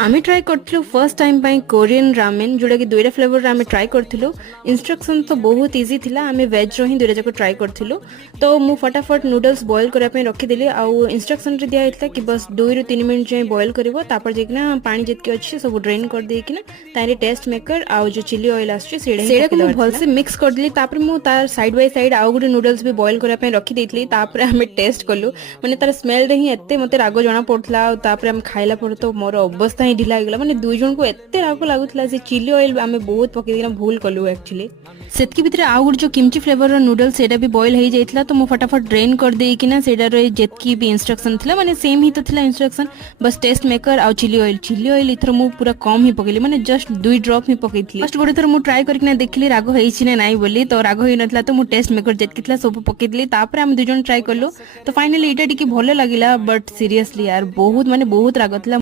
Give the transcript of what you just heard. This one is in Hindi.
आमे ट्राई करथिलु फर्स्ट टाइम पाई कोरियन रामेन जोड़ा कि दुईटा फ्लेवर आमे ट्राई करथिलु। इंस्ट्रक्शन तो बहुत इजी थिला। आमे वेज रो ही दुईटा जाक ट्राई करथिलु। तो मु फटाफट नूडल्स बॉईल करा पे रखी देली। आउ इंस्ट्रक्शन रे दिया हेतला कि बस 2 ରୁ 3 मिनिट जाय बॉईल करिवो तापर जेकना पानी जेतके अछि सब ड्रेन कर दे किना तारे टेस्ट मेकर आउ जो चिली ऑयल आछे सेडा को मु भल से मिक्स कर देली। तापर मु तार साइड बाय साइड आउ गुटे नूडल्स भी बॉईल करा पे रखी देतली। तापर आमे टेस्ट करलु माने तार स्मेल रे ही एत्ते मते राग जणा पड़थला। तापर हम खाइला पर तो मोर अवस्था ही ढिला गला माने दुई जन को एत्ते राग लागुथला से चिली ऑयल आमे बहुत पके दिना भूल कलु एक्चुअली। सेतकी भितरे आउ गुटे जो किमची फ्लेवर रो नूडल्स सेटा भी बॉईल हो जाइतला। तो मु फटाफट ड्रेन कर दे किना सेडा रे जेतकी भी इंस्ट्रक्शन थिला माने सेम ही तो थिला इंस्ट्रक्शन। बस टेस्ट मेकर आउ चिली ऑयल इथर मु पूरा कम ही पकेली माने जस्ट 2 ड्रॉप ही पकेइथली। फर्स्ट गोटे थर मु ट्राई करकिना देखली राग होइछि ना नाइ बोली। तो राग होई नथला तो मु टेस्ट मेकर जेतकी थिला सब पकेइथली। तापर हम दुई जन ट्राई करलो तो फाइनली एटा टिके भलो लागिला। बट सीरियसली यार बहुत माने बहुत राग थिला।